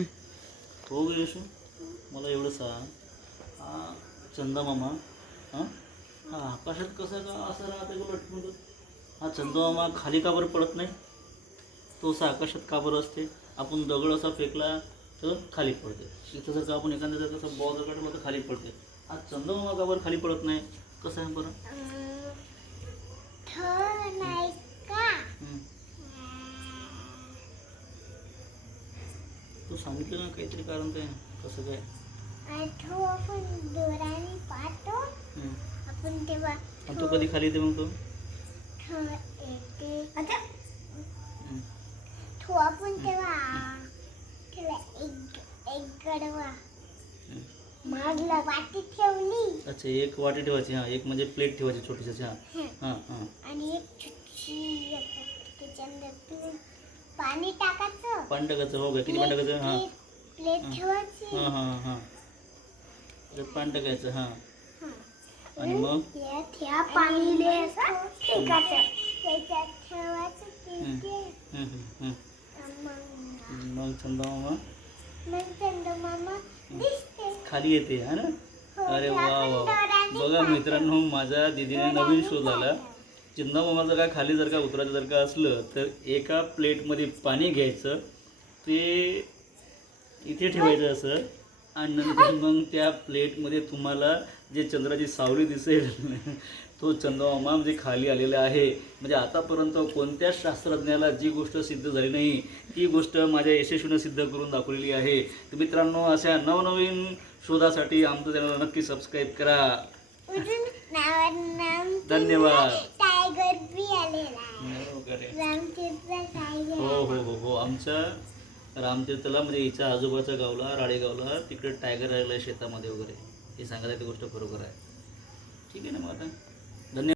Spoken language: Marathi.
हो येशू यशू मला एवढं सांग. हा चंदामामा हां हा आकाशात कसा का असं राहते उलट लटकून हा चंदामामा खाली का बरं पडत नाही? तो असा आकाशात का बरं असते आपण दगड असा फेकला तर खाली पडते इथं जर का आपण एखाद्या जर कसं बॉल जर काढला तर खाली पडते हा चंदामामा का बरं खाली पडत नाही? कसं आहे बरं अं, थर नाही का हं. तू सांगितलं ना काहीतरी कारण काय कसं काय आठव आपण दोराने पाहतो. आपण तेव्हा आणि तू कधी खाली येते मग तो येते. तो आपण तेव्हा तेव्हा एक एक गडवा. मागला वाटी ठेवली अच्छा एक वाटी ठेवायची हां एक म्हणजे प्लेट ठेवायची छोटीशी हां हं. हां हां आणि एक छोटी पाणी टाकायचं. पाणी टाकायचं हो का किती पाणी टाकायचं हां. प्लेट ठेवायची. हां हां हां. पाणी टाकायचं हां. हं. आणि मग? त्या पाणीले असं फेकायचं त्याच्यात ठेवायचं. ते. मग मग चंदा मामा? मग चंदमामा दिसते. खाली येते हा ना? हो, अरे वा वा बघा. मित्रांनो माझ्या दीदीने नवीन शोध आला. चिंदा मामा जर का खाली जर का उतरायचं जर का असलं तर एका प्लेटमध्ये पाणी घ्यायचं ते इथे ठेवायचं असं आणि नंतर मग त्या प्लेटमध्ये तुम्हाला जे चंद्राची सावली दिसेल तो चंद्रमामा म्हणजे खाली आलेला आहे. म्हणजे आतापर्यंत कोणत्याच शास्त्रज्ञाला जी गोष्ट सिद्ध झाली नाही ती गोष्ट माझ्या यशस्वीनं सिद्ध करून दाखवलेली आहे. तर मित्रांनो अशा नवनवीन शोधासाठी आमचं चॅनल नक्की सबस्क्राईब करा. धन्यवाद. टायगर हो हो हो हो आमच्या रामतीर्थला म्हणजे हिच्या आजोबाच्या गावला राळेगावला तिकडे टायगर राहिला शेतामध्ये वगैरे. हे सांगायला ती गोष्ट बरोबर आहे. ठीक आहे ना मग आता?